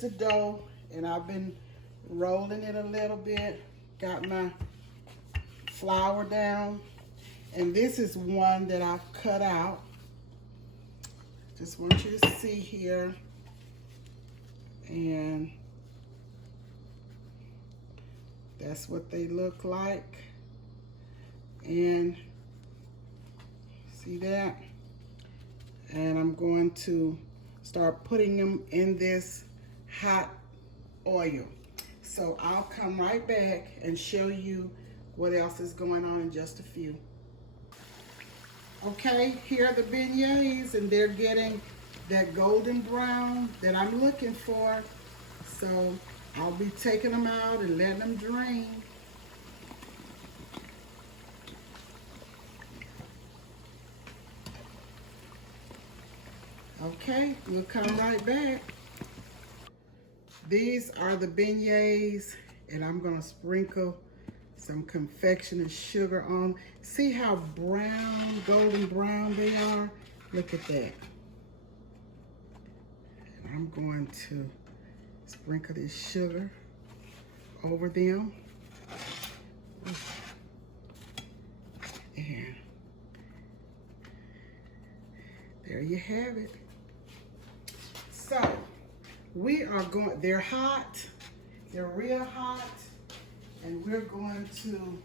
The dough, and I've been rolling it a little bit. Got my flour down, and this is one that I've cut out. Just want you to see here, and that's what they look like. And see that? And I'm going to start putting them in this hot oil. So I'll come right back and show you what else is going on in just a few. Okay, here are the beignets, and they're getting that golden brown that I'm looking for. So I'll be taking them out and letting them drain. Okay, we'll come right back. These are the beignets, and I'm gonna sprinkle some confectioner's sugar on. See how brown, golden brown they are? Look at that. And I'm going to sprinkle this sugar over them. And there you have it. So, we are going, they're hot, they're real hot, and we're going to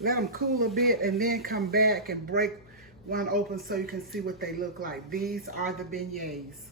let them cool a bit and then come back and break one open so you can see what they look like. These are the beignets.